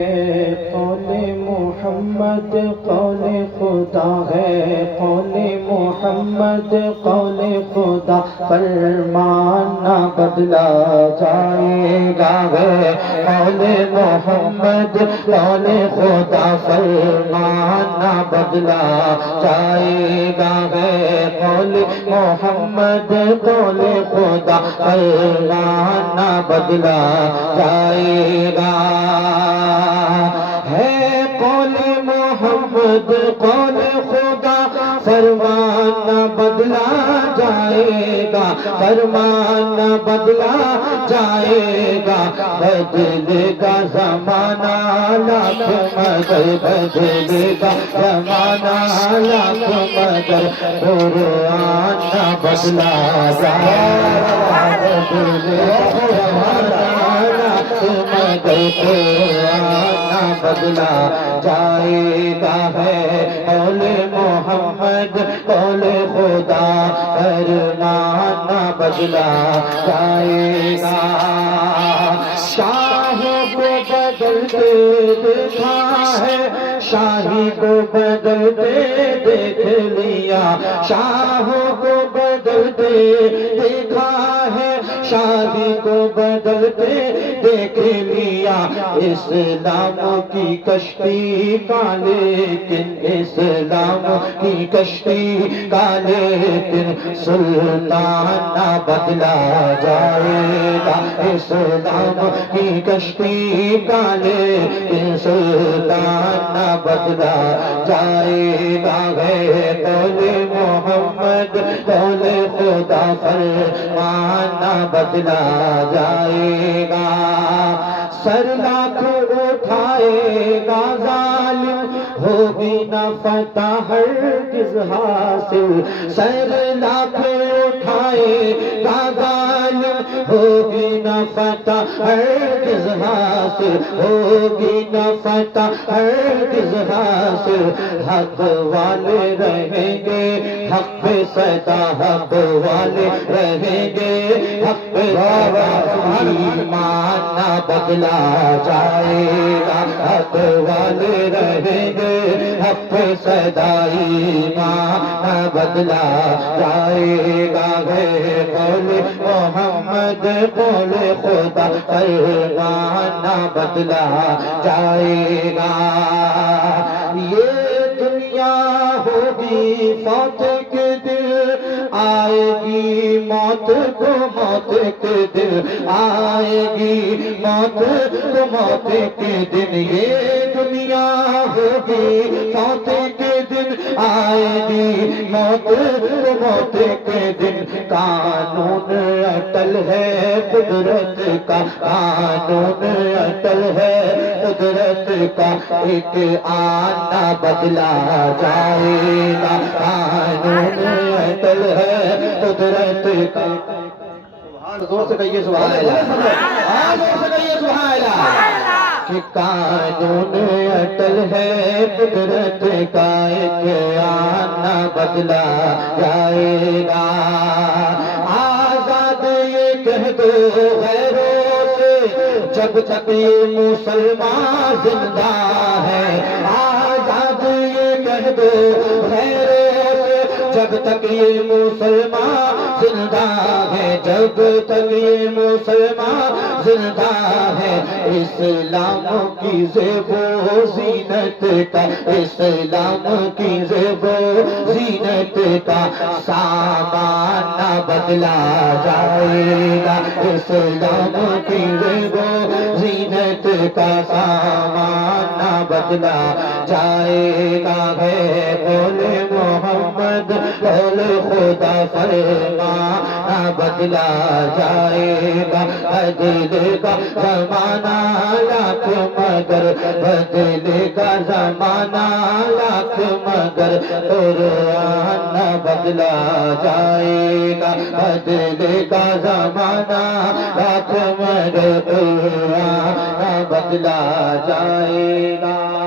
قول محمد قول خدا ہے، قول محمد قول خدا، فرمان نہ بدلا جائے گا ہے، قول محمد قول خدا، فرمان نہ بدلا جائے گا ہے، قول محمد قول خدا، فرمان نہ بدلا جائے گا ہے، قول محمد قول خدا، فرمان نہ بدلا جائے گا، فرمان نہ بدلا جائے گا، بدلے گا زمانہ لاکھ مگر، بدلے گا زمانہ لاکھ مگر، قرآن نہ بدلا جائے گا، بدلے گا زمانہ لاکھ مگر، قرآن نہ بدلا جائے گا ہے، قول محمد قول خدا، فرمان نہ بدلا جائے گا، شاہوں کو بدلتے دیکھا ہے، شاہی کو بدلتے دیکھ لیا، شاہوں کو بدلتے دیکھا ہے، شاہی کو بدلتے دیکھ لیا، اسلام کی کشتی کا لیکن، اسلام کی کشتی کا لیکن، سلطان نہ بدلا جائے گا، اسلام کی کشتی کا لیکن، سلطان نہ بدلا جائے گا ہے، قول محمد قول خدا، فرمان نہ بدلا جائے گا، سر لاکھ اٹھائے گا ظالم، ہوگی نہ فتح ہرگز حاصل، سر لاکھ اٹھائے گا ظالم، ہوگی نہ فتح ہرگز حاصل، ہوگی نہ فتح ہرگز حاصل، حق والے رہیں گے حق پہ سدا، حق والے رہیں گے حق پہ سدا، ایمان نہ بدلا جائے گا، حق والے رہیں گے حق پہ سدا، ایمان نہ بدلا جائے گا ہے، قول محمد قول خدا، فرمان نہ بدلا جائے گا، یہ دنیا ہوگی فوت کے دن، آئے گی موت کو موت کے دن، آئے گی موت کو موت کے دن، یہ دنیا ہوگی موت کے دن، آئے گی موت کو موت کے دن، قانون اٹل ہے قدرت کا، قانون اٹل ہے قدرت کا، ایک آنا بدلا جائے گا، قانون اٹل ہے قدرت کا، زور سے کہیے سبحان اللہ، زور سے کہیے سبحان اللہ، کہ قانون اٹل ہے قدرت کا، ایک آنا بدلا جائے گا، آزاد یہ کہہ دو غیروں سے، جب تک یہ مسلمان زندہ ہے، آزاد یہ کہہ دو غیروں سے، جب تک یہ مسلمان زندہ ہے، جب تک یہ مسلمان زندہ ہے، اسلام کی زیب و زینت کا، اسلام کی زیب و زینت کا، سامان نہ بدلا جائے گا، اسلام کی زیب و زینت کا، سامان نہ بدلا جائے گا ہے، قول محمد قول خدا، فرمان نہ بدلا جائے گا، بدلے گا زمانہ لاکھ مگر، بدلے گا زمانہ لاکھ مگر، قرآن نہ بدلا جائے گا، بدلے گا زمانہ لاکھ مگر، قرآن نہ بدلا جائے گا۔